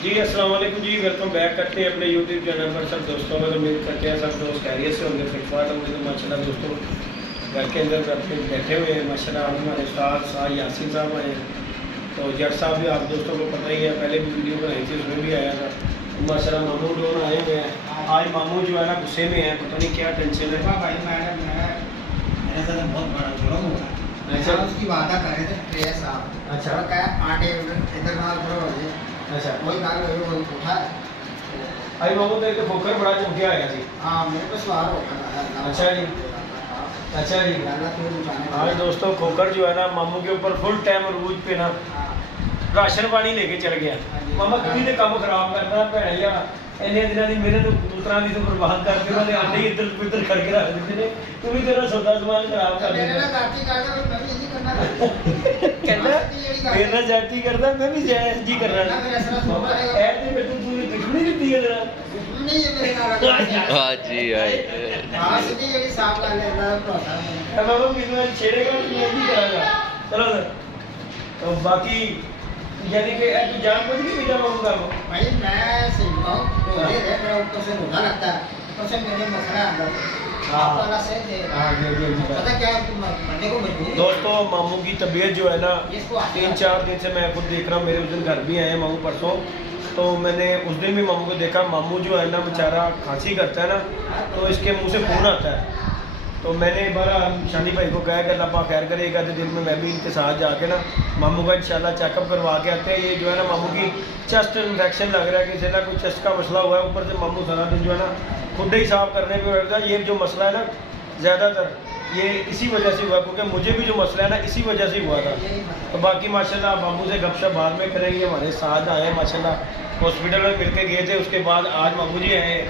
जी अस्सलाम वालेकुम जी, welcome back करते हैं अपने यूट्यूब चैनल पर सब दोस्तों को। उम्मीद करते हैं सब दोस्त खैरियत से होंगे, फिटफाट होंगे। तो माशाल्लाह दोस्तों घर के अंदर अपने बैठे हुए हैं। माशाल्लाह आज हमारे साथ यासीन साहब आए हैं। तो जट साहब भी आप दोस्तों को पता ही है, पहले भी वीडियो बनाई थी, उसमें भी आया था। तो माशाल्लाह मामू दोनों आए हुए हैं। आज मामू जो है ना गुस्से में है, पता नहीं क्या टेंशन है। भाई मेरे साथ बहुत बड़ा जुर्म हुआ। अच्छा, उसकी वादा कर रहे थे ट्रेस साहब। अच्छा, क्या आटे इधर ना उधर हो जाए। अच्छा, कोई काम नहीं, वो उठा। आई मामू तो एक फोकर बड़ा चौंकिया आया थी। हाँ मेरे को सवार हो गया। अच्छा जी, अच्छा जी। आज दोस्तों खोकर जो है ना मामू के ऊपर फुल टाइम रूज पे ना राशन पानी लेके चल गया। मामा तू भी काम खराब करना भैन या इन्ने दिनों की मेहनत दूसरा की तो बर्बाद करके उन्होंने आटे ही इधर उधर करके रख देते हैं। तू भी तेरा सौदा सामान खराब कर देना। मेरा जाती करता मैं भी जायज जी कर रहा हूं। ऐसे में तू दुश्मनी नहीं दी है जरा नहीं है मेरे नाल। हां जी भाई हां सीधी जेडी साफ कर लेना भरोसा नहीं। मामा कितना छेड़ेगा मैं भी करांगा। चलो तो बाकी यानी कि तू जान बुझ के मेरा मामू का भाई मैं सिंपल तो ये है, मेरा ऊपर से रोना लगता है, ऊपर से मेरे मसला अंदर वाला से दे। पता क्या मंडे को मजबूर दोस्तों मामू की तबीयत जो है ना 3-4 दिन से मैं खुद देख रहा हूँ। मेरे उस दिन घर भी आए हैं मामू परसों, तो मैंने उस दिन भी मामू को देखा। मामू जो है ना बेचारा खांसी करता है ना, तो इसके मुंह से खून आता है। तो मैंने एक बार शानी भाई को कहा कि अल्लाह पाक खैर करे, एक आधे दिन में मैं भी इनके साथ जाके ना मामू का इंशाल्लाह चेकअप करवा के आते हैं। ये जो है ना मामू की चेस्ट इन्फेक्शन लग रहा है, किसी ना कोई चेस्ट का मसला हुआ है। ऊपर से मामू सारा दिन जो है ना खुद ही साफ करने पे बैठता है। ये जो मसला है ना ज़्यादातर ये इसी वजह से हुआ, क्योंकि मुझे भी जो मसला है ना इसी वजह से हुआ था। तो बाकी माशाल्लाह मामू से गपशप बाद में करेंगे। हमारे साथ आए माशाल्लाह, हॉस्पिटल में मिल के गए थे। उसके बाद आज मामू जी आए हैं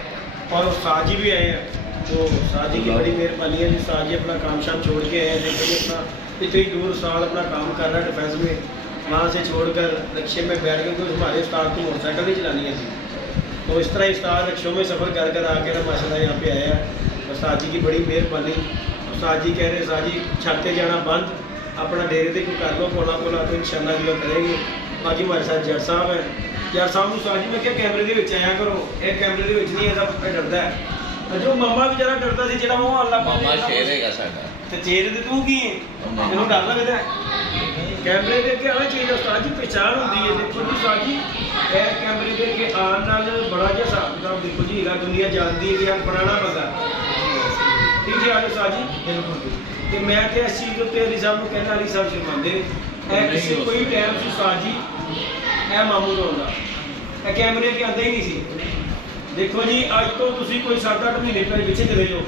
और उस्ताद जी भी आए हैं। तो उस्ताद जी की बड़ी मेहरबानी है जी। उस्ताद जी अपना काम शाम छोड़ के आए हैं। देखिए अपना इतनी दूर उस्ताद अपना काम कर रहा है डिफेंस में, वहाँ से छोड़कर रिक्शे में बैठ कर, क्योंकि हमारे उस्ताद को मोटरसाइकिल नहीं चलानी है थी। तो इस तरह उस्ताद रिक्शों में सफ़र कर कर आके ना माशाल्लाह यहाँ पे आया है। उस्ताद जी की बड़ी मेहरबानी। उस्ताद जी कह रहे उस्ताद जी छाते जाना बंद, अपना डेरे से कोई कर लो पोला पोला, तो इंशाल्लाह जो करेंगे। बाकी हमारे साथ जट साहब हैं। जट साहब उस्ताद जी मैं क्या कैमरे के आया करो, एक कैमरे के नहीं है, सब डरता है। जो मामा बेचारा डरता सी, जेड़ा वो अल्लाह मामा शेर हैगा साडा ते चेहरे ते तू की तेनू डर लगदा है। कैमरे दे के आना चाहिए उस्ताद जी, पहचान होती है। देखो जी उस्ताद जी ए कैमरे दे के आन नाल बड़ा जिहा हिसाब किताब देखो जी, दुनिया जानती है कि यार फलाना बंदा ठीक है उस्ताद जी। बिल्कुल कि मैं ते इस चीज़ उत्ते अली साहब नूं कहना, अली साहब शर्मांदे ए किसी कोई टाइम से उस्ताद जी ए मामू दा हुंदा ए कैमरे के आंदा ही नहीं सी। देखो जी अज तो तुसी कोई 7-8 महीने पीछे चले जाओ।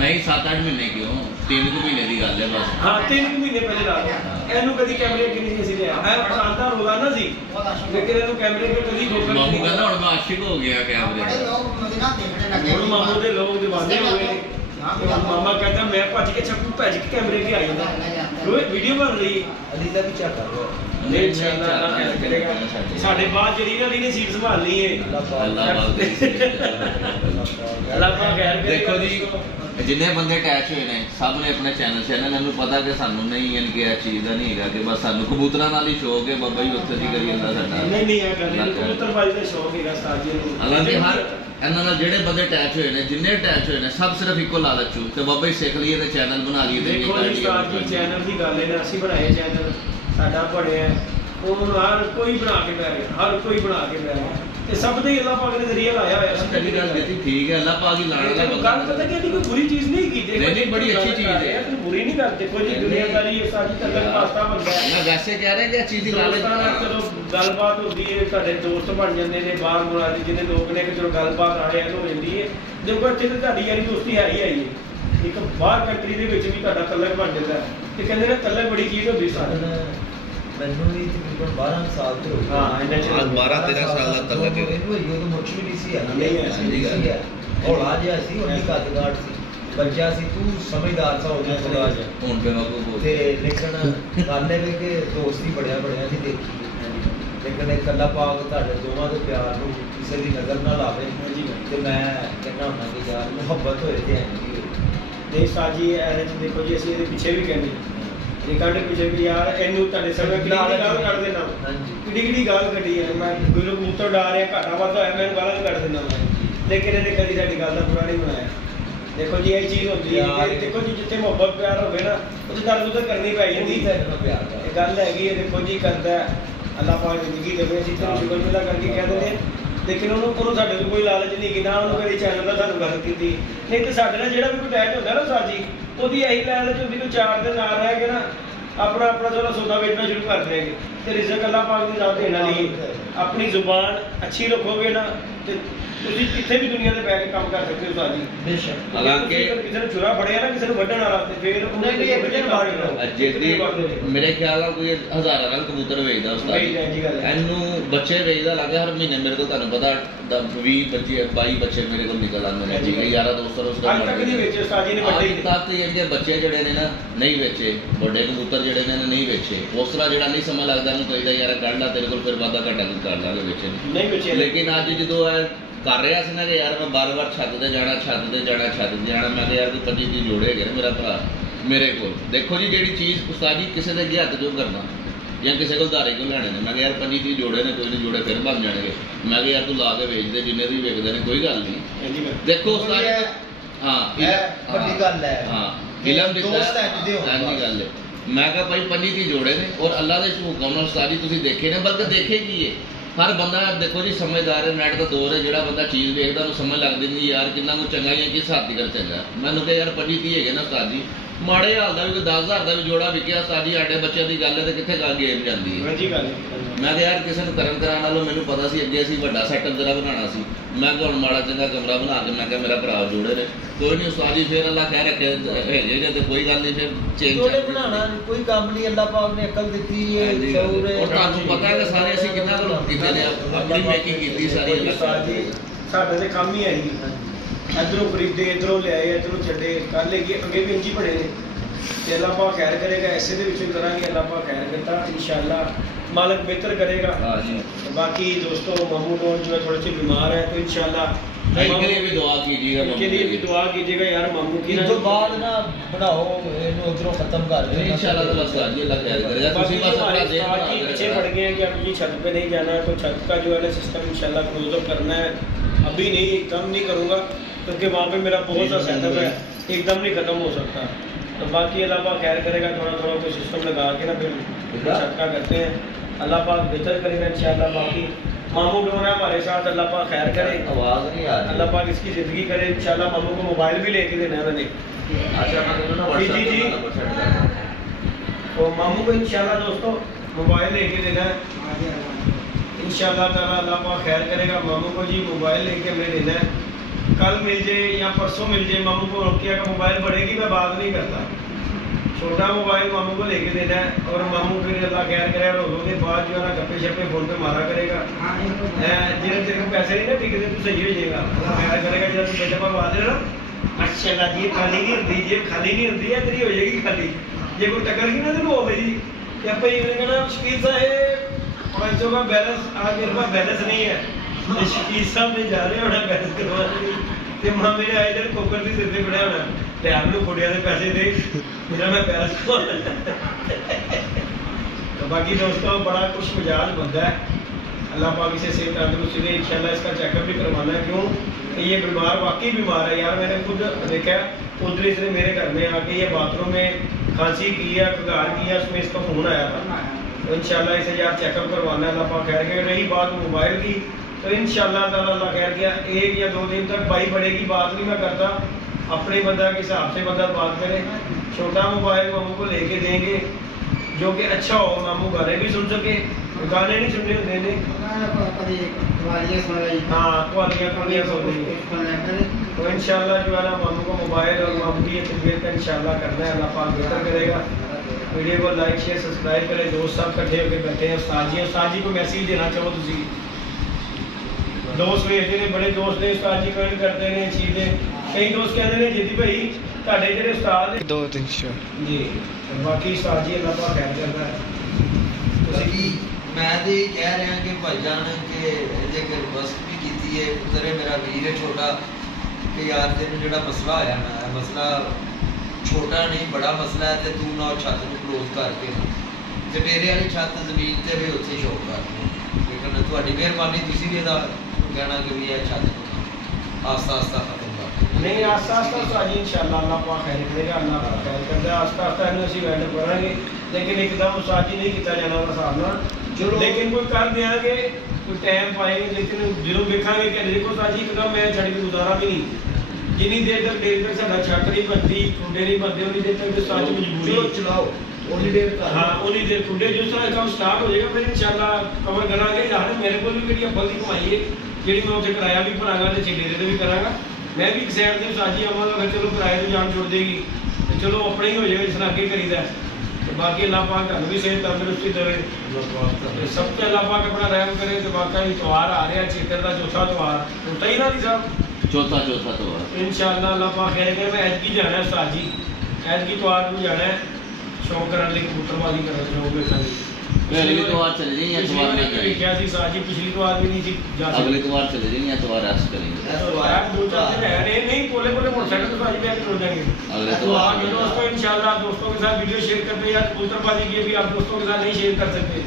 नहीं 7-8 महीने क्यों, 3 महीने की गल है बस। हाँ 3 महीने पहले ला एनू कभी कैमरे के नहीं सी लिया है, पसंद रोजाना सी, लेकिन एनू कैमरे के कभी धोखा नहीं। मामू कहना हुण मैं आशिक हो गया कैमरे बड़े दा। लोग मुझे ना देखने लगे। हुण मामू दे लोग दीवाने हो गए। मामा कहता मैं भज के छप्पू भज के कैमरे के आई जांदा रोज वीडियो बन रही है। अली दा भी चेक कर लो नहीं इंशाअल्लाह करेगा। साडे बाद जड़ी ना अली ने सीट संभाल ली है। अल्लाह पाक खैर करे। देखो जी जिन्ने बंदे अटैच हुए ने सब ने अपने चैनल इन्होंने पता कि सानू नहीं इनके इस चीज़ का नहीं है कि बस सानू कबूतरां नाल ही शौक है। बाबा जी उत्थे दी करी जंदा साडा नहीं नहीं है गल नहीं, कबूतरबाजी का शौक है उस्ताद जी नूं। हालांकि हर इन्हां नाल जेड़े बंदे अटैच हुए ने, जिन्ने अटैच हुए ने, सब सिर्फ इको लालचू कि बाबा जी सीख लईए ते चैनल बना लईए ते देखो जी उस्ताद जी चैनल की गल है, असीं बनाए चैनल साडा बढ़िया ਉਹਨੂੰ ਹਰ ਕੋਈ ਬਣਾ ਕੇ ਬੈ ਗਿਆ, ਹਰ ਕੋਈ ਬਣਾ ਕੇ ਬੈ ਗਿਆ ਤੇ ਸਭ ਦੇ ਅੱਲਾਹ ਪਾਕ ਨੇ ਜ਼ਰੀਆ ਲਾਇਆ ਹੋਇਆ ਸੀ। कभी गल कहती ठीक है अल्लाह पाक ही लाने वाला ਗੱਲ ਪਤਾ ਕਿ ਇਹਦੀ ਕੋਈ ਬੁਰੀ ਚੀਜ਼ ਨਹੀਂ ਕੀ। ਦੇਖੋ नहीं बड़ी अच्छी चीज़ है, बुरी नहीं करते कोई नहीं, दुनियादारी साडी तल्लक वास्ता बनदा है मैं वैसे कह रहे हैं कि चीज़ की लालच चलो गलबात होती है, ਤੁਹਾਡੇ ਦੋਸਤ ਬਣ ਜਾਂਦੇ ਨੇ ਬਾਹਰ ਮੁਰਾਦ ਜਿਹਨੇ ਲੋਕ ਨੇ ਕਿ ਚਲੋ ਗੱਲਬਾਤ ਆ ਰਿਹਾ ਹੋ ਜਾਂਦੀ ਹੈ। ਦੇਖੋ ਇੱਥੇ ਤਾਂ ਤੁਹਾਡੀ ਯਾਰੀ ਦੋਸਤੀ ਹੈ ਹੀ ਆਈ ਹੈ। ਇੱਕ ਬਾਹਰ ਕੰਟਰੀ ਦੇ ਵਿੱਚ ਵੀ ਤੁਹਾਡਾ ਤਲਕ ਬਣ ਜਾਂਦਾ ਹੈ ਤੇ ਕਹਿੰਦੇ ਨੇ ਤਲਕ ਬੜੀ ਚੀਜ਼ ਹੁੰਦੀ ਸਾਡੀ। ਮੈਨੂੰ ਵੀ ਤਕਰੀਬਨ 12 ਸਾਲ ਤੇ ਹੋ ਗਏ। ਹਾਂ ਇਹਨਾਂ ਚ 12-13 ਸਾਲ ਦਾ ਤਲਕ ਹੈ। ਮੈਨੂੰ ਇਹ ਮੁੱਛ ਵੀ ਨਹੀਂ ਸੀ ਹੈ, ਨਹੀਂ ਹੈ, ਨਹੀਂ ਸੀ। ਹੌਲਾ ਜਿਹਾ ਸੀ, ਉਹਦੀ ਕੱਦ-ਕਾਠ ਸੀ, ਬੱਚਾ ਸੀ, ਤੂੰ ਸਮਝਦਾਰ ਸਾ ਹੋ ਗਿਆ ਥੋੜਾ ਜਿਹਾ ਹੁਣ पे मैं को ਤੇ ਲੇਕਿਨ ਗੱਲ ਇਹ ਕਿ ਦੋਸਤੀ ਬੜਿਆ ਸੀ ਦੇਖੀ। ਲੇਕਿਨ ਇਕੱਲਾ ਪਾਕ ਤੁਹਾਡੇ ਦੋਵਾਂ ਦੇ ਪਿਆਰ ਨੂੰ ਕਿਸੇ ਦੀ ਨਜ਼ਰ ਨਾ ਲਾਵੇ ਤੇ ਮੈਂ ਕਹਿੰਦਾ ਹੁੰਦਾ ਕਿ ਯਾਰ ਮੁਹੱਬਤ ਹੋਏ ਤੇ ਐਂ ਨਹੀਂ ਨਹੀਂ ਸਾਜੀ ਐਰੇ ਚ ਦੇਖੋ ਜੀ ਅਸੀਂ ਇਹਦੇ ਪਿੱਛੇ ਵੀ ਕਹਿੰਦੇ ਇਹ ਕੱਢ ਪਿੱਛੇ ਵੀ ਯਾਰ ਇਹਨੂੰ ਤੁਹਾਡੇ ਸਾਹਮਣੇ ਕਿਹੜੀ ਗੱਲ ਕੱਢ ਦੇਣਾ, ਕਿਹੜੀ ਗੱਲ ਕੱਢੀ ਹੈ। ਮੈਂ ਕੋਈ ਨੂੰ ਕਬੂਤਰ ਉਡਾ ਰਿਹਾ, ਘਾਟਾ ਵਾਧਾ ਹੋਇਆ, ਮੈਨੂੰ ਗਾਲਾਂ ਵੀ ਕੱਢ ਦਿੰਦਾ ਮੈਂ, ਲੇਕਿਨ ਇਹਨੇ ਕਦੀ ਸਾਡੀ ਗੱਲ ਦਾ ਬੁਰਾ ਨਹੀਂ ਬਣਾਇਆ। ਦੇਖੋ ਜੀ ਇਹ ਚੀਜ਼ ਹੁੰਦੀ ਹੈ, ਦੇਖੋ ਜੀ ਜਿੱਥੇ ਮੁਹੱਬਤ ਪਿਆਰ ਹੋਵੇ ਨਾ ਉੱਥੇ ਦਰਦ ਤਾਂ ਕਰਨੀ ਪੈ ਜਾਂਦੀ। ਇਹ ਗੱਲ ਹੈਗੀ ਹੈ। ਦੇਖੋ ਜੀ ਕਰਦਾ ਅੱਲਾਹ ਪਾਕ ਜ਼ਿੰਦਗੀ ਦੇਵੇ, ਅਸੀਂ ਤਾਂ ਸ਼ੁਕਰ ਮਿਲਾ ਕਰਕੇ ਕਹਿ ਦਿੰਦੇ, ਲੇਕਿਨ ਉਹਨੂੰ ਸਾਡੇ ਤੋਂ ਕੋਈ ਲਾਲਚ ਨਹੀਂ ਕਿ ਨਾ ਉਹਨੂੰ ਕਦੇ ਚੈਨਲ ਦਾ ਸਾਨੂੰ ਗੱਲ ਕੀਤੀ। ਨਹੀਂ ਤੇ ਸਾਡੇ ਨਾਲ ਜਿਹੜਾ ਵੀ ਕੋਈ ਅਟੈਚ ਹੁੰਦਾ ਨਾ ਸਾਜੀ, ਉਹਦੀ ਇਹੀ ਲਾਲਚ ਹੁੰਦੀ ਕੋਈ 4 ਦਿਨ ਨਾਲ ਰਹਿ ਕੇ ਨਾ ਆਪਣਾ ਥੋੜਾ ਸੌਦਾ ਵੇਚਣਾ ਸ਼ੁਰੂ ਕਰ ਦੇਗੇ ਤੇ ਰਿਜ਼ਕ ਅੱਲਾਹ ਪਾਕ ਦੀ ਜ਼ਾਤ ਦੇਣ ਵਾਲੀ। ਆਪਣੀ ਜ਼ੁਬਾਨ ਅੱਛੀ ਰੱਖੋਗੇ ਨਾ ਤੇ ਤੁਸੀਂ ਕਿੱਥੇ ਵੀ ਦੁਨੀਆ ਤੇ ਬੈਠ ਕੇ ਕੰਮ ਕਰ ਸਕਦੇ ਹੋ ਸਾਜੀ। ਬੇਸ਼ੱਕ ਹਾਲਾਂਕਿ ਕਿਸੇ ਨੂੰ ਚੁਰਾ ਫੜਿਆ ਨਾ, ਕਿਸੇ ਨੂੰ ਵੱਢਣ ਵਾਲਾ ਤੇ ਫਿਰ ਉਹਨੇ ਵੀ ਇੱਕ ਦਿਨ ਮਾਰ ਦੇਣਾ। ਮੇਰੇ ਖਿਆਲ ਨਾਲ ਕੋਈ ਹਜ਼ਾਰਾਂ ਨਾਲ ਕਬੂਤਰ ਵੇਚਦਾ ਉਸਤਾਦ, ਇਹਨੂੰ ਬੱਚੇ ਵੇਚਦਾ ਲੱਗਿਆ ਹਰ ਮਹੀਨੇ। ਮੇਰੇ ਕੋਲ ਤੁਹਾਨੂੰ ਪਤਾ 20 ਬੱਚੇ 22 ਬੱਚੇ ਮੇਰੇ ਕੋਲ ਨਿਕਲ ਆਉਂਦੇ ਨੇ ਜੀ, ਯਾਰਾਂ ਦੋਸਤਾਂ ਨੂੰ ਅੱਜ ਤੱਕ ਨਹੀਂ ਵੇਚੇ ਉਸਤਾਦ ਨੇ ਵੱਡੇ ਤੱਕ। ਇਹਦੇ ਬੱਚੇ ਜਿਹੜੇ ਨੇ ਨਾ ਨਹੀਂ ਵੇਚੇ, ਵੱਡੇ ਕਬੂਤਰ ਜਿਹੜੇ ਨੇ ਨਹੀਂ ਵੇਚੇ। ਉਸ ਤਰ੍ਹਾਂ ਜਿਹੜਾ ਨਹੀਂ ਸਮਾਂ ਲੱਗਦਾ ਉਹਨੂੰ ਕਹੀਦਾ ਯਾਰ ਕੱਢ ਲਾ ਤੇਰੇ ਕੋਲ, ਫਿਰ ਵਾਧਾ ਘਾਟਾ ਕਰ ਲਾਂਗੇ ਵੇਚੇ ਨਹੀਂ ਵੇਚੇ। ਲੇਕਿਨ ਅੱਜ ਜਦੋਂ ਇਹ ਕਰ ਰਿਹਾ ਸੀ ਨਾ ਕਿ ਯਾਰ ਮੈਂ ਬਾਰ-ਬਾਰ ਛੱਤ ਤੇ ਜਾਣਾ, ਮੈਂ ਕਿਹਾ ਯਾਰ ਕੋਈ 25 ਜੋੜੇ ਹੈਗੇ ਨੇ ਮੇਰਾ ਭਰਾ ਮੇਰੇ ਕੋਲ। ਦੇਖੋ ਜੀ ਜਿਹੜੀ ਚੀਜ਼ ਉਸਤਾਦ ਜੀ ਕਿਸੇ ਦੇ ਅੱਗੇ ਹੱਥ ਕਿਉਂ ਕਰਨਾ ਜਾਂ ਕਿਸੇ ਕੋਲ ਧਾਰੇ ਕਿਉਂ ਲੈਣੇ ਨੇ। ਮੈਂ ਕਿਹਾ ਯਾਰ 25 ਜੋੜੇ ਨੇ, ਕੋਈ ਨਹੀਂ ਜੋੜੇ ਫਿਰ ਬਣ ਜਾਣਗੇ। ਮੈਂ ਕਿਹਾ ਯਾਰ ਤੂੰ ਲਾ ਕੇ ਵੇਚ ਦੇ, ਜਿੰਨੇ ਵੀ ਵੇਚਦੇ ਨੇ ਕੋਈ ਗੱਲ ਨਹੀਂ। ਦੇਖੋ ਉਸਤਾਦ ਵੱਡੀ ਗੱਲ ਹੈ। ਇਲਮ ਦਿੱਤਾ ਹਾਂਜੀ ਗੱਲ ਹੈ। ਮੈਂ ਕਿਹਾ ਭਾਈ 25 ਜੋੜੇ ਨੇ ਔਰ ਅੱਲਾ ਦੇ ਹੁਕਮ ਨਾਲ ਉਸਤਾਦ ਜੀ ਤੁਸੀਂ ਦੇਖੇ ਨੇ, ਬਲਕਿ ਦੇਖੇ ਕੀ ਹੈ ਹਰ ਬੰਦਾ ਦੇਖੋ ਜੀ ਸਮਝਦਾਰ ਹੈ। ਨੈਟ ਦਾ ਦੌਰ ਹੈ, ਜਿਹੜਾ ਬੰਦਾ ਚੀਜ਼ ਵੇਖਦਾ ਉਹਨੂੰ ਸਮਝ ਲੱਗਦੀ ਨਹੀਂ ਯਾਰ ਕਿੰਨਾ ਕੁ ਚੰਗਾ ਜਾਂ ਕਿਸ ਹੱਦ ਤੱਕ ਚੰਗਾ। ਮੈਨੂੰ ਕਿਹਾ ਯਾਰ 25 ਹੈਗੇ ਨਾ ਉਸਤਾਦ ਜੀ, ਮਾੜੇ ਹਾਲ ਦਾ ਵੀ ਕੋਈ 10,000 ਦਾ ਵੀ ਜੋੜਾ ਵਿਕਿਆ ਉਸਤਾਦ ਜੀ ਸਾਡੇ ਬੱਚਿਆਂ ਦੀ ਗੱਲ ਹੈ ਤੇ ਕਿੱਥੇ ਗੱਲ ਗੇਮ ਜਾਂਦੀ ਹੈ। ਮੈਂ ਕਿਹਾ ਯਾਰ ਕਿਸੇ ਨੂੰ ਕਰਨ ਕਰਾਉਣ ਨਾਲੋਂ ਮੈਨੂੰ ਪਤਾ ਸੀ ਅੱਗੇ ਅਸੀਂ ਵੱਡਾ ਸੈਟਅਪ ਜਰਾ ਬਣਾਉਣਾ ਸੀ। ਮੈਂ ਕਿਹਾ ਹੁਣ ਮਾੜਾ ਚੰਗਾ ਕਮਰਾ ਬਣਾ ਕੇ ਮੈਂ ਕਿਹਾ ਮੇਰਾ ਭਰਾ ਜੋੜੇ ਨੇ, ਕੋਈ ਨਹੀਂ ਉਸਤਾਦ ਜੀ ਫਿਰ ਅੱਲਾ ਖੈਰ ਰੱਖੇ ਹੈਗੇ ਤੇ ਕੋਈ ਗੱਲ ਨਹੀਂ, ਫਿਰ ਚੇਂਜ ਜੋੜੇ ਬਣਾਉਣਾ ਕੋਈ ਕੰਮ ਨਹੀਂ। ਅੱਲਾਹ ਪਾਕ ਨੇ ਅਕਲ ਦਿੱਤੀ ਹੈ, ਔਰ ਤੁਹਾਨੂੰ ਪਤਾ ਹੈ ਕਿ ਸਾਰੇ ਅਸੀਂ ਕਿੰਨਾ ਕੁ ਕੀਤੇ ਨੇ, ਆਪਣੀ ਮੇਕਿੰਗ ਕੀਤੀ ਸਾਰੀ ਉਸਤਾਦ ਜੀ। ਸਾਡਾ ਤੇ ਕੰਮ ਹੀ ਹੈ ਜੀ, ਇੱਧਰੋਂ ਖਰੀਦੇ ਇੱਧਰੋਂ ਲਿਆਏ ਇੱਧਰੋਂ ਛੱਡੇ ਕੱਲ੍ਹ ਹੈਗੀ ਅੱਗੇ ਵੀ ਇੰਝ ਹੀ ਬਣੇ ਨੇ ਤੇ ਅੱਲਾਹ ਪਾਕ ਖੈਰ ਕਰੇਗਾ। ਐਸੇ ਦੇ ਵਿੱਚੋਂ ਕਰਾਂਗੇ, ਅੱਲਾਹ ਪਾਕ ਖੈਰ ਕਰਤਾ इंशाअल्लाह, मालिक बेहतर करेगा। बाकी दोस्तों मामू डॉन जो है थोड़े से बीमार है तो इंशाअल्लाह इनके लिए भी दुआ कीजिएगा, इनके लिए भी दुआ कीजिएगा यार। मामू की जो बाद ना बनाओ इन्हें उधरों खत्म कर दो इंशाअल्लाह। तो बस आज अल्लाह खैर करेगा। बाकी हमारे साथ ही पीछे पड़ गए हैं कि अब जी छत पे नहीं जाना है, तो छत का जो है ना सिस्टम इंशाअल्लाह क्लोज अप करना है। अभी नहीं एकदम नहीं करूँगा क्योंकि वहाँ पे मेरा बहुत सा सेटअप है, एकदम नहीं ख़त्म हो सकता। तो बाकी अल्लाह पाक खैर करेगा, थोड़ा थोड़ा कोई सिस्टम लगा के ना फिर छत का करते हैं। अल्लाह पाक बेहतर करेगा इंशाअल्लाह। बाकी मामू डोन है हमारे साथ, अल्लाह पाक खैर करे, आवाज़ नहीं आ रही, अल्लाह पाक इसकी ज़िंदगी करे इंशाअल्लाह। मामू को मोबाइल भी लेके देना है मैंने जी। तो मामू को इंशाअल्लाह दोस्तों मोबाइल लेके देना है इंशाअल्लाह ताला। अल्लाह पाक खैर करेगा। मामू को जी मोबाइल लेके हमें देना है, कल मिल जाए या परसों मिल जाए। मामू को रोकिया का मोबाइल बढ़ेगी, मैं बात नहीं करता, छोटा मोबाइल मामू को लेके देना है। और मामू फिर अल्लाह खैर करे रोज़ों के बाद जो है ना गप्पे शप्पे फोन पे मारा करेगा। जिन्हें तेरे को पैसे नहीं ना टिकते तू सही हो जाएगा, अल्लाह खैर करेगा। जब तू बेटा पा दे ना माशाअल्लाह जी खाली नहीं होती, जेब खाली नहीं होती है, तेरी हो जाएगी खाली। जे कोई टक्कर की ना तेन हो गई कि आप कहना शकील साहब 500 का बैलेंस, आज मेरे पास बैलेंस नहीं है, शकील साहब ने जा रहे होना बैलेंस करवाने ਤੇ ਮਾਂ ਮੇਰੇ ਆਏ ਜਿਹੜੇ ਕੋਕਰ ਦੀ ਸਿਰ ਤੇ ਖੜਿਆ ਹੋਣਾ ਤੇ ਆਪ ਨੂੰ ਖੋੜਿਆਂ ਦੇ ਪੈਸੇ ਦੇ ਮੇਰਾ ਮੈਂ ਪੈਲਸ ਕੋਲ। तो बाकी दोस्तों बड़ा खुश मिजाज बंदा है, अल्लाह पाक इसे सेहत तंदुरुस्ती दे इंशाल्लाह। इसका चेकअप भी करवाना है, क्यों कि ये बीमार वाकई बीमार है यार। मैंने खुद देखा उधर इसने मेरे घर में आके ये बाथरूम में खांसी की है, खगार की है, उसमें इसका फ़ोन आया था। तो इंशाल्लाह इसे यार चेकअप करवाना है, अल्लाह पाक खैर के। रही बात मोबाइल की तो इंशाअल्लाह ताला अल्लाह खैर किया 1 या 2 दिन तक भाई बड़े की बात नहीं मैं करता, अपने बंदा के हिसाब से बंदा बात करे। छोटा मोबाइल मामू को लेके देंगे जो कि अच्छा हो, मामू गाने भी सुन सके, गाने नहीं सुनने होते ने हाँ क्वालियाँ सुन रही। तो इंशाअल्लाह जो है ना मामू को मोबाइल और मामू की तबीयत का इंशाअल्लाह करना है, अल्लाह पाक बेहतर करेगा। वीडियो को लाइक शेयर सब्सक्राइब करें। दोस्त सब इकट्ठे होकर बैठे हैं, उस्ताद जी को मैसेज देना चाहो तुम दोस्त भेजते हैं, बड़े दोस्त ने उस्ताद जी कमेंट करते हैं चीज़ें। कई दोस्त कहते हैं जीती भाई ਤੁਹਾਡੇ ਜਿਹੜੇ ਉਸਤਾਦ ਨੇ 2-3 ਜੀ ਬਾਕੀ ਉਸਤਾਦ ਜੀ ਅੱਲਾਹ ਪਾਕ ਖੈਰ ਕਰਦਾ ਹੈ। ਤੁਸੀਂ ਮੈਂ ਤੇ ਕਹਿ ਰਿਹਾ ਕਿ ਭਾਈਜਾਨ ਕਿ ਜੇ ਕਿ ਬਸ ਵੀ ਕੀਤੀ ਹੈ ਉਧਰੇ ਮੇਰਾ ਵੀਰ ਹੈ ਛੋਟਾ ਕਿ ਯਾਰ ਤੈਨੂੰ ਜਿਹੜਾ ਮਸਲਾ ਆਇਆ ਨਾ ਮਸਲਾ ਛੋਟਾ ਨਹੀਂ ਬੜਾ ਮਸਲਾ ਹੈ ਤੇ ਤੂੰ ਨਾ ਛੱਤ ਨੂੰ ਕਲੋਜ਼ ਕਰਕੇ ਤੇ ਮੇਰੇ ਵਾਲੀ ਛੱਤ ਜ਼ਮੀਨ ਤੇ ਵੀ ਉੱਥੇ ਸ਼ੌਕ ਕਰ ਲੇਕਿਨ ਤੁਹਾਡੀ ਮਿਹਰਬਾਨੀ ਤੁਸੀਂ ਵੀ ਇਹਦਾ ਕਹਿਣਾ ਕਿ ਵੀ ਇਹ ਛੱਤ ਆਸਤਾ ਆਸਤਾ ਖਤਮ ਕਰ नहीं आस्ता आस्ता तो आज इंशाल्लाह अल्लाह पाक खैर करेगा अल्लाह पाक खैर करदा आस्ता आस्ता इन्हें ਅਸੀਂ ਵੈਂਡ ਕਰਾਂਗੇ लेकिन एकदम साजी नहीं किया जाना ਉਹਦਾ ਹਿਸਾਬ ਨਾਲ लेकिन कोई कर देंगे कोई टाइम पाएंगे लेकिन ਜਦੋਂ ਵੇਖਾਂਗੇ कि देखो साजी एकदम मैं छड़ के गुजारा भी नहीं जिन्नी देर तक देर तक साडा छੱਤ नहीं बनती कुंडे नहीं बनते उन्नी देर तक साज मजबूरी चलो चलाओ उन्नी देर हाँ उन्नी देर कुंडे जिस तरह काम स्टार्ट हो जाएगा फिर इंशाल्लाह कवर करांगे यार मेरे को भी मेरी अब्बल की कमाई है ਜਿਹੜੀ मैं ਉੱਥੇ ਕਿਰਾਇਆ ਵੀ ਭਰਾਂਗਾ ਤੇ ਛੇੜੇ ਤੇ ਵੀ ਕਰਾਂਗਾ मैं भी एक साइड से साजी आवागा अगर चलो किराए तो जान छोड़ देगी तो चलो अपने ही हो जाएगा जिस तरह अगे करीदा तो बाकी अल्लाह पाक ਤੁਹਾਨੂੰ भी सेहत तंदुरुस्ती देवे सब तो अल्लाह पाक अपना रहम करे तो बाकी त्योहार आ रहा चेतर का चौथा त्योहार होता ही ना साहब चौथा त्योहार इंशाअल्लाह अल्लाह पाक खैर करे मैं ऐतकी जाना है साजी ऐतकी त्योहार को जाना है शौक करने लिए कबूतरबाजी करना शौक है साजी अगली त्योहार चले जाएंगे या त्योहार नहीं करेंगे क्या सी साजी पिछली त्योहार भी नहीं थी जा अगली त्योहार चले जाएंगे या त्योहार रेस्ट करेंगे दो चार दिन है नहीं बोले बोले मोटरसाइकिल तो साजी पे हो जाएंगे अगले तो आगे दोस्तों इंशाल्लाह दोस्तों के साथ वीडियो शेयर करते हैं या कबूतरबाजी की भी आप दोस्तों के साथ नहीं शेयर कर सकते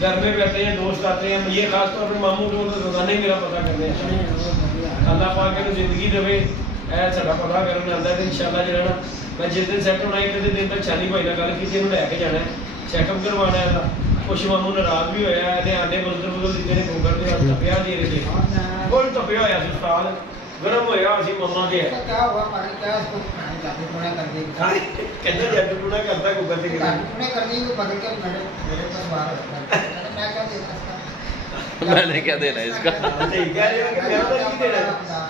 घर में बैठे हैं दोस्त आते हैं ये खास तौर पर मामू को तो रोजाना ही मेरा पता करने अल्लाह पाक ने जिंदगी देवे ऐ साडा पता करने आंदा है इंशाल्लाह जो है ना मैं जिस दिन सेट होना एक दिन तक चाली भाई नाल गल कीती इहनूं लैके जाना है चैकअप करवाना है कुछ मामू नाराज भी होया है आने बदल दिते ने गोबर दे तपिया दी रही कोई तपिया होया सी साल गरम होया सी मम्मा के क्या हुआ पानी क्या इसको जादू टोना कर देगी कहते जादू टूना करता गोबर से टोना करनी को बदल के मेरे पास बाहर मैं क्या देता इसका मैंने क्या देना इसका ठीक कह रहे हो कि मैं तो नहीं देना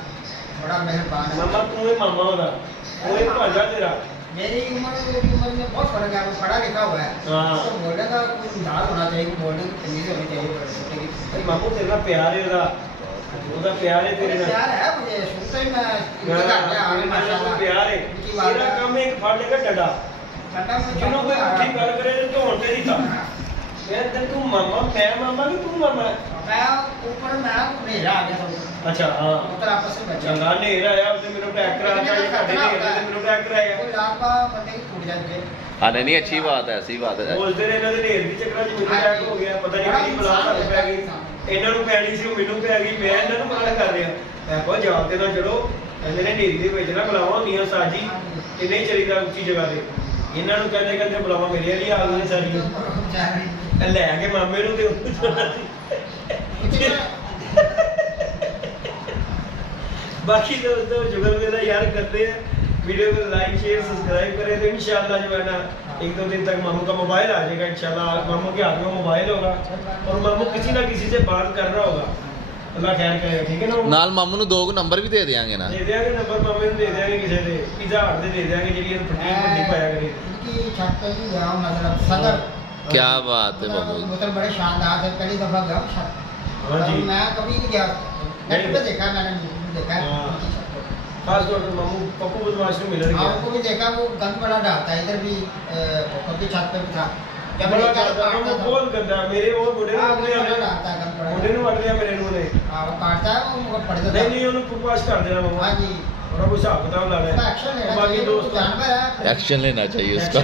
बड़ा मेहरबान है मामा तू ही मामा होदा वो ही भाजा तेरा मेरी उम्र में बहुत फर्क है वो पढ़ा लिखा हुआ है तो बोलने का कोई अंदाज होना चाहिए बोलने की तमीज होनी चाहिए अरे मामू तेरा प्यार है ਉਹਦਾ ਪਿਆਰ ਹੈ ਤੇਰੇ ਨਾਲ प्यार है मुझे सुनते ही मैं घर में आने माशाल्लाह ਪਿਆਰ ਹੈ ਤੇਰਾ ਕੰਮ ਇੱਕ ਫੜ ਲੇਗਾ ਡੰਡਾ ठंडा में ਜਿਹਨੂੰ ਕੋਈ ਉੱਠੀ ਗੱਲ ਕਰੇ ਤੇ ਧੋਣ ਤੇ ਨਹੀਂ ਤਾਂ ਮੈਂ ਤੇ ਤੂੰ ਮਾਮਾ ਮੈਂ ਮਾਮਾ ਕਿ ਤੂੰ ਮਾਮਾ मैं ऊपर मैं मेरा आ गया था ਅੱਛਾ ਹਾਂ ऊपर आपस में बचा ਚੰਗਾ ਨੇਰਾ ਆਇਆ ਉਹਦੇ ਮੈਨੂੰ ਟੈਕ ਕਰਾ ਕੇ ਸਾਡੇ ਨੇਰੇ ਤੇ ਮੈਨੂੰ ਟੈਕ ਕਰਾਇਆ कोई लाख का बंदे की टूट जाते हाँ नहीं अच्छी बात है ऐसी बात है ਬੋਲਦੇ ਨੇ ਇਹਨਾਂ ਦੇ ਨੇਰ ਦੀ ਚੱਕਰਾਂ 'ਚ ਮੈਨੂੰ ਟੈਕ ਹੋ ਗਿਆ ਪਤਾ ਨਹੀਂ ਕਿਹੜੀ ਬਲਾ ਤੁਹਾਨੂੰ ਪੈ ਗਈ ਇਹਨਾਂ ਨੂੰ ਪੈਣੀ ਸੀ ਉਹ ਮੈਨੂੰ ਪੈ ਗਈ ਮੈਂ ਇਹਨਾਂ ਨੂੰ ਮਨਾ ਕਰ ਰਿਹਾ ਮੈਂ ਕੋ ਜਾਲ ਤੇ ਨਾ ਚੜੋ ਕਹਿੰਦੇ ਨੇ ਨੇਰੀ ਦੇ ਵਿੱਚ ਨਾ ਬੁਲਾਵਾ ਹੁੰਦੀਆਂ ਸਾਜੀ ਤੇ ਨਹੀਂ ਚਲੀਦਾ ਉੱਚੀ ਜਗ੍ਹਾ ਤੇ ਇਹਨਾਂ ਨੂੰ ਕਹਿੰਦੇ ਕਹਿੰਦੇ ਬੁਲਾਵਾ ਮੇਰੇ ਵਾਲੀ ਆ ਗਈ ਸਾਰੀ ਲੈ ਕੇ ਮਾਮੇ ਨੂੰ ਤੇ ਉੱਥੇ ਜਾਣਾ ਸੀ बाकी दोस्तों जुगल मेरा यार करते हैं वीडियो को लाइक शेयर सब्सक्राइब करें तो इंशाल्लाह जो है ना एक दो दिन तक मामू का मोबाइल आ जाएगा इंशाल्लाह मामू के हाथ में मोबाइल होगा और मामू किसी ना किसी से बात कर रहा होगा अल्लाह खैर करेगा ठीक है ना नाल मामू ਨੂੰ 2 नंबर भी दे देंगे ना दे देंगे नंबर मामे ਨੂੰ दे देंगे किसी से पिज़्ज़ा हट दे देंगे ਜਿਹੜੀ फटी फटी पाया करे इनकी छत पे भी गया हूं नजर सदर क्या बात है बाबू कबूतर बड़े शानदार थे पहली दफा गया छत हाँ जी मैं कभी नहीं गया नेट पे देखा मैंने देखा खास तौर पर मामू पप्पू बदमाश को मिल रहा है आपको भी देखा वो गंद बड़ा डालता है इधर भी पप्पू की छत पे भी था जब बड़ा डालता है वो बहुत गंदा मेरे वो बुढ़े ने अपने डालता है गंद बड़ा बुढ़े ने वट लिया मेरे ਨੂੰ ਨੇ हां वो काटता है वो पड़ जाता नहीं नहीं ਉਹਨੂੰ ਪੁਪਾਸ਼ ਕਰ ਦੇਣਾ ਮਾਮੂ हां जी और वो हिसाब किताब ला रहा एक्शन है लेना बाकी चाहिए दोस्त जानवर है एक्शन लेना चाहिए उसका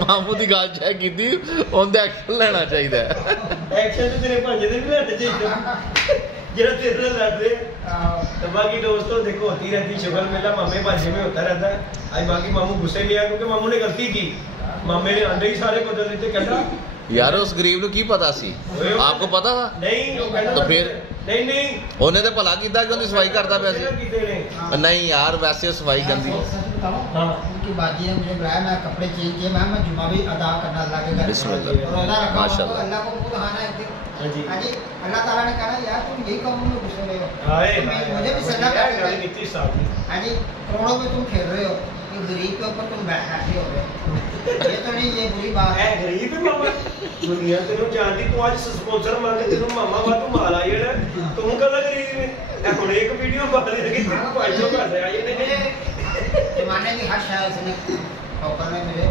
ਮਾਮੂ ਦੀ ਗੱਲ ਚੈੱਕ ਕੀਤੀ ਉਹਦਾ ਐਕਸ਼ਨ ਲੈਣਾ ਚਾਹੀਦਾ ਹੈ एक्शन तो तेरे भांजे दे भी लेना चाहिए ਜਿਹੜਾ तेरे ਨਾਲ लड़ रहे तो बाकी दोस्तों देखो होती रहती शुगर मेला मामे भांजे में होता रहता है आज बाकी मामू गुस्से में आया क्योंकि मामू ने गलती की मामे ने अंडे ही सारे बदल देते कहता यार उस गरीब ਨੂੰ ਕੀ ਪਤਾ ਸੀ आपको पता था नहीं वो कहता तो फिर नहीं नहीं ਉਹਨੇ ਤਾਂ ਭਲਾ ਕੀਤਾ ਕਿ ਉਹਦੀ ਸਫਾਈ ਕਰਦਾ ਪਿਆ ਸੀ किते ने नहीं यार वैसे सफाई गंदी हाँ उनकी बाजी ने मुझे बुलाया मैं कपड़े चेंज किए मैं जुम्मा भी अदा करना अल्लाह के घर बिस्मिल्लाह रोजा रखा माशाल्लाह अल्लाह को खुद खाना है हाँ जी हाँ जी अल्लाह ताला ने कहा यार तुम यही काम में घुसे रहे हो हाय मुझे भी सजा क्या कर गाली कितनी साफ थी हाँ जी करोड़ों में तुम खेल रहे हो ये गरीब के ऊपर तुम बैठे हो गए ये तो नहीं ये बुरी बात है ਐ ਗਰੀਬ ਹੀ ਮਾਮਾ ਦੁਨੀਆ ਤੈਨੂੰ ਜਾਣਦੀ ਤੂੰ ਅੱਜ ਸਪਾਂਸਰ ਮੰਗ ਤੈਨੂੰ ਮਾਮਾ ਵਾ ਤੂੰ ਮਾਲ ਆਈ ਜਿਹੜਾ ਤੂੰ ਕਦਾ ਗਰੀਬ ਨੇ ਇਹ ਹੁਣ ਇੱਕ ਵੀਡੀਓ ਪਾ ਦੇ ਕਿ ਤੈਨੂੰ 500 ਘਰ ਆਏ ਨੇ जमाने की हर शायद से ठोकर में मेरे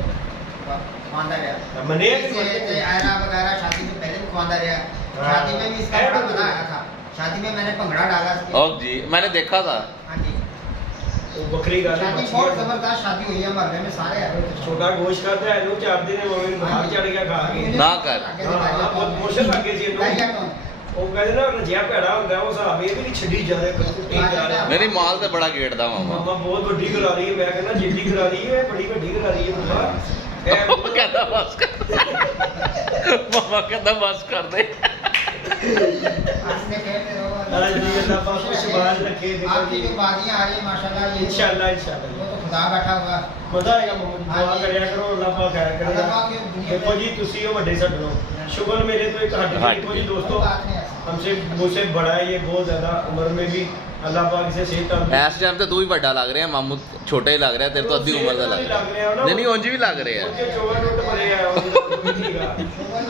खुआंदा रहा मने आयरा वगैरह शादी से पहले भी खुआंदा रहा शादी में भी इसका बड़ा मजा आया था शादी में मैंने भंगड़ा डाला और जी मैंने देखा था हाँ जी वो बकरी का शादी बहुत जबरदस्त शादी हुई है हमारे में, सारे आए हुए थे। छोटा गोश्त खाते हैं लोग 4 दिन मम्मी बाहर चढ़ गया खा के ना कर। बहुत मोशन लग गए जी ਉਹ ਕਹਿੰਦੇ ਨਾ ਰਜਿਆ ਭੈੜਾ ਹੁੰਦਾ ਉਹ ਹਿਸਾਬ ਇਹ ਵੀ ਨਹੀਂ ਛੱਡੀ ਜਾਵੇ ਕੁੱਟੀ ਜਾ ਰਿਹਾ ਮੇਰੀ ਮਾਲ ਤੇ ਬੜਾ ਗੇੜਦਾ ਮਾਮਾ। ਮਾਮਾ ਬਹੁਤ ਵੱਡੀ ਕਰਾ ਰਹੀ ਹੈ, ਮੈਂ ਕਹਿੰਦਾ ਜਿੱਡੀ ਕਰਾ ਰਹੀ ਹੈ ਬੜੀ ਵੱਡੀ ਕਰਾ ਰਹੀ ਹੈ ਮਾਮਾ। ਮਾਮਾ ਕਹਿੰਦਾ ਬਸ ਕਰ, ਮਾਮਾ ਕਹਿੰਦਾ ਬਸ ਕਰ ਦੇ। हंसते खेलते रहो। आज भी अल्लाह पाक को शुभान रखे। आपकी जो बागियां आ रही है माशाल्लाह, ये इंशाल्लाह वो तो खुदा बैठा हुआ। मजा आएगा मामू, दुआ करिया करो अल्लाह पाक खैर करेगा। देखो जी तुसी हो बड़े छड्डो, शुगर मेरे तो एक हड्डी। देखो जी दोस्तों हमसे मुझसे बड़ा है ये बहुत ज्यादा उम्र में भी, अल्लाह पाक इसे सेहत ਇਸ ਟਾਈਮ ਤੇ ਤੂੰ ਵੀ ਵੱਡਾ ਲੱਗ ਰਿਹਾ, ਮਾਮੂ ਛੋਟਾ ਹੀ ਲੱਗ ਰਿਹਾ, ਤੇਰੇ ਤੋਂ ਅੱਧੀ ਉਮਰ ਦਾ ਲੱਗ ਰਿਹਾ। ਨਹੀਂ ਨਹੀਂ ਉਂਝ ਵੀ ਲੱਗ ਰਿਹਾ। मुझे 24 मिनट भरे आया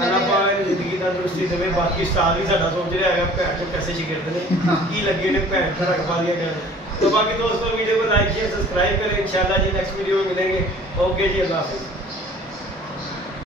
अल्लाह पाक जिंदगी तंदुरुस्ती देवे। बाकी उस्ताद भी साडा सोच रहा है भैन चो कैसे शिगिर्द ने की लगे ने भैन खड़ा खा दिया कर। तो बाकी दोस्तों वीडियो को लाइक शेयर सब्सक्राइब करें। इंशाल्लाह जी नेक्स्ट वीडियो में मिलेंगे। ओके जी, अल्लाह हाफिज़।